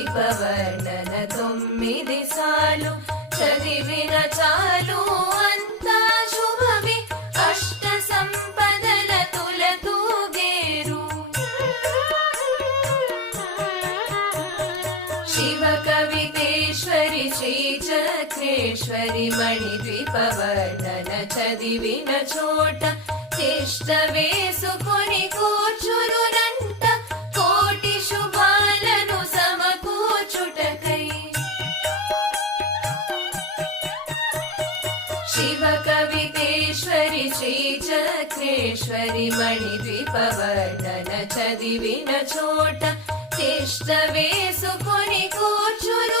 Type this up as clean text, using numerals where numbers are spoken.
ద్వీపవర్ణన 9 సార్లు చదివిన చాలు అంతా శుభమే అష్ట సంపదల తులతూగేరు. శివ కవితేశ్వరి శ్రీ చక్రేశ్వరి మణి ద్వీపవర్ణన చదివిన చోట తిష్ట వేసుకొని కూర్చునునంట కోటి శుభాలను సమకూర్చుటకై. శివ కవితేశ్వరి శ్రీ చక్రేశ్వరి మణి ద్వీపవర్ణన చదివిన చోట తిష్ట వేసుకొని కూర్చును